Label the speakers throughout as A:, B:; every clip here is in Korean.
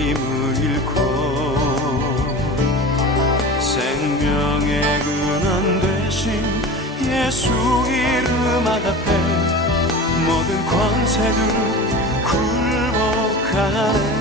A: 힘을 잃고 생명의 근원 대신 예수 이름 앞에 모든 권세들 굴복하네.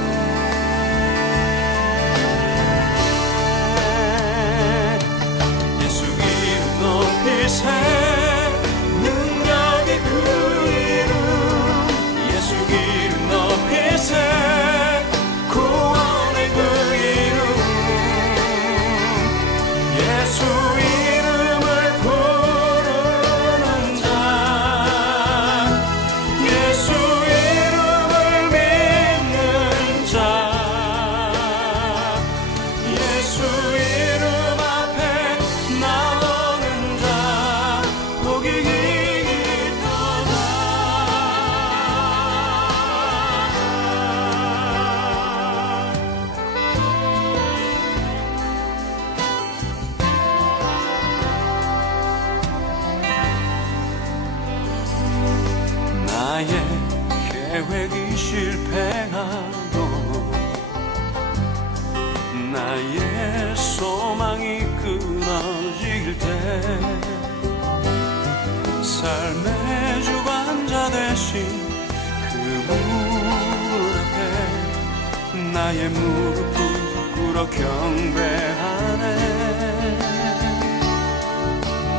A: 사랑이 끊어질 때 삶의 주관자 대신 그물 앞에 나의 무릎을 꿇어 경배하네.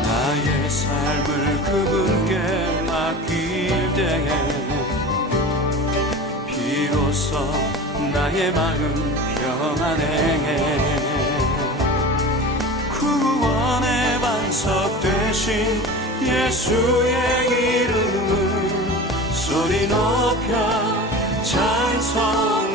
A: 나의 삶을 그분께 맡길 때에 비로소 나의 마음 평안해. 반석 되신 예수의 이름을 소리 높여 찬송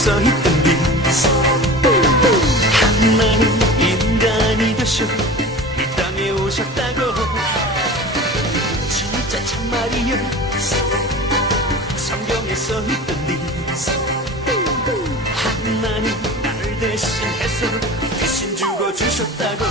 B: 써 있던디 하나님 인간이 되셔 이 땅에 오셨다고. 진짜 참말이야 성경에 써 있던디 하나님 나를 대신해서 대신 죽어주셨다고